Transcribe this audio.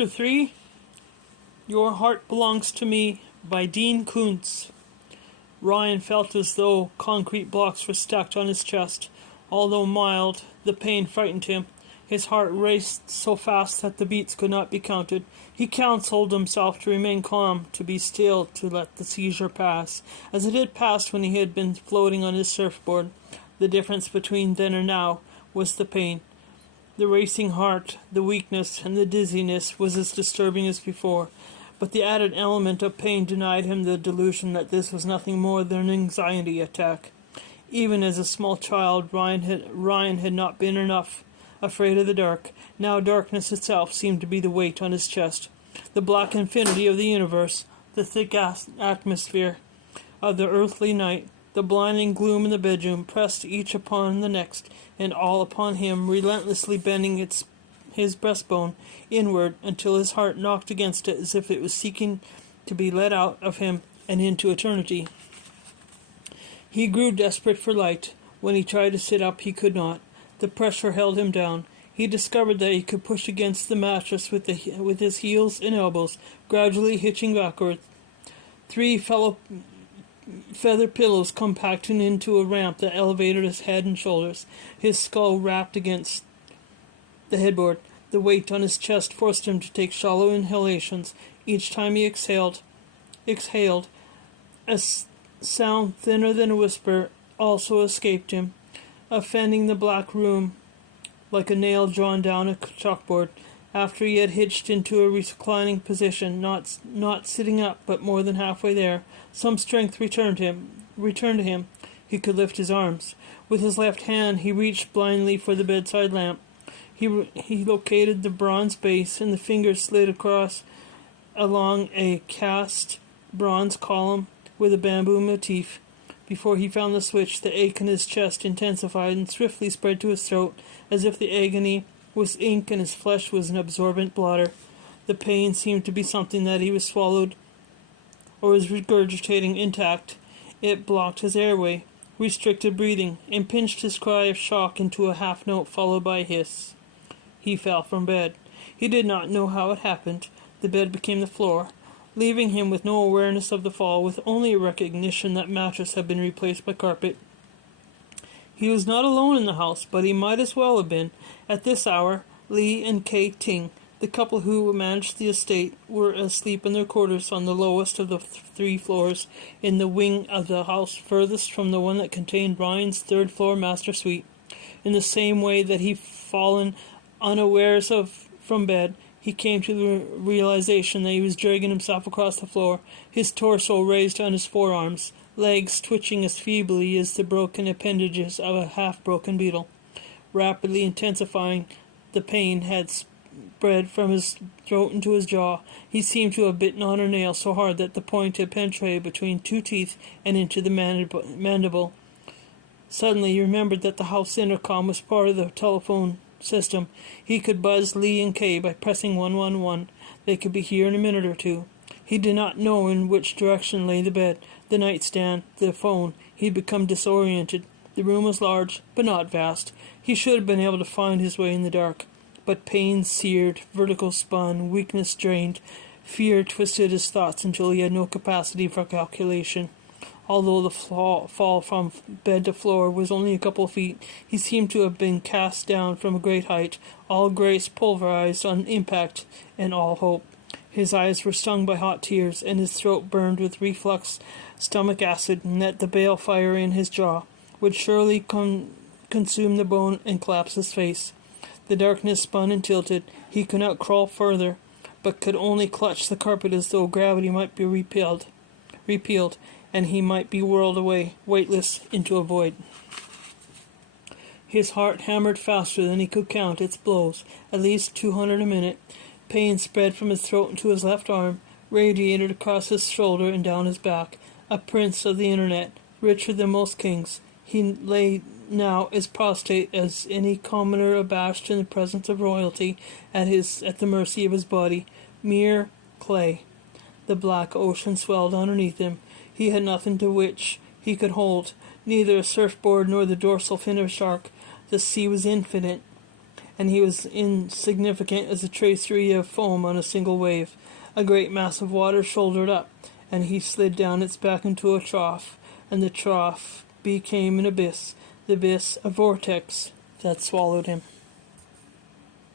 Chapter 3 Your Heart Belongs to Me by Dean Koontz. Ryan felt as though concrete blocks were stacked on his chest. Although mild, the pain frightened him. His heart raced so fast that the beats could not be counted. He counseled himself to remain calm, to be still, to let the seizure pass, as it had passed when he had been floating on his surfboard. The difference between then and now was the pain. The racing heart, the weakness, and the dizziness was as disturbing as before, but the added element of pain denied him the delusion that this was nothing more than an anxiety attack. Even as a small child, Ryan had not been enough afraid of the dark. Now darkness itself seemed to be the weight on his chest. The black infinity of the universe, the thick atmosphere of the earthly night, the blinding gloom in the bedroom pressed each upon the next, and all upon him, relentlessly bending his breastbone inward until his heart knocked against it as if it was seeking to be let out of him and into eternity. He grew desperate for light. When he tried to sit up, he could not. The pressure held him down. He discovered that he could push against the mattress with his heels and elbows, gradually hitching backwards. 3 feather pillows compacted into a ramp that elevated his head and shoulders. His skull rapped against the headboard. The weight on his chest forced him to take shallow inhalations. Each time he exhaled, a sound thinner than a whisper also escaped him, offending the black room like a nail drawn down a chalkboard. After he had hitched into a reclining position, not sitting up, but more than halfway there, some strength returned to him. He could lift his arms. With his left hand, he reached blindly for the bedside lamp. He located the bronze base, and the fingers slid across along a cast bronze column with a bamboo motif. Before he found the switch, the ache in his chest intensified and swiftly spread to his throat, as if the agony was ink and his flesh was an absorbent blotter. The pain seemed to be something that he was swallowed or was regurgitating intact. It blocked his airway, restricted breathing, and pinched his cry of shock into a half note followed by a hiss. He fell from bed. He did not know how it happened. The bed became the floor, leaving him with no awareness of the fall, with only a recognition that mattress had been replaced by carpet. He was not alone in the house, but he might as well have been. At this hour, Lee and Kay Ting, the couple who managed the estate, were asleep in their quarters on the lowest of the 3 floors, in the wing of the house furthest from the one that contained Ryan's 3rd-floor master suite. In the same way that he fallen unawares from bed, he came to the realization that he was dragging himself across the floor, his torso raised on his forearms, legs twitching as feebly as the broken appendages of a half-broken beetle. Rapidly intensifying, the pain had spread from his throat into his jaw. He seemed to have bitten on a nail so hard that the point had penetrated between 2 teeth and into the mandible. Suddenly he remembered that the house intercom was part of the telephone system. He could buzz Lee and Kay by pressing 111. They could be here in a minute or 2. He did not know in which direction lay the bed, the nightstand, the phone. He had become disoriented. The room was large, but not vast. He should have been able to find his way in the dark. But pain seared, vertigo spun, weakness drained, fear twisted his thoughts until he had no capacity for calculation. Although the fall from bed to floor was only a couple of feet, he seemed to have been cast down from a great height, all grace pulverized on impact and all hope. His eyes were stung by hot tears, and his throat burned with reflux stomach acid, and that the bale fire in his jaw would surely consume the bone and collapse his face. The darkness spun and tilted. He could not crawl further, but could only clutch the carpet as though gravity might be repealed, and he might be whirled away, weightless, into a void. His heart hammered faster than he could count its blows, at least 200 a minute. Pain spread from his throat into his left arm, radiated across his shoulder and down his back. A prince of the internet, richer than most kings, he lay now as prostrate as any commoner abashed in the presence of royalty, at the mercy of his body. Mere clay. The black ocean swelled underneath him. He had nothing to which he could hold, neither a surfboard nor the dorsal fin of a shark. The sea was infinite, and he was insignificant as a tracery of foam on a single wave. A great mass of water shouldered up, and he slid down its back into a trough, and the trough became an abyss, the abyss a vortex that swallowed him.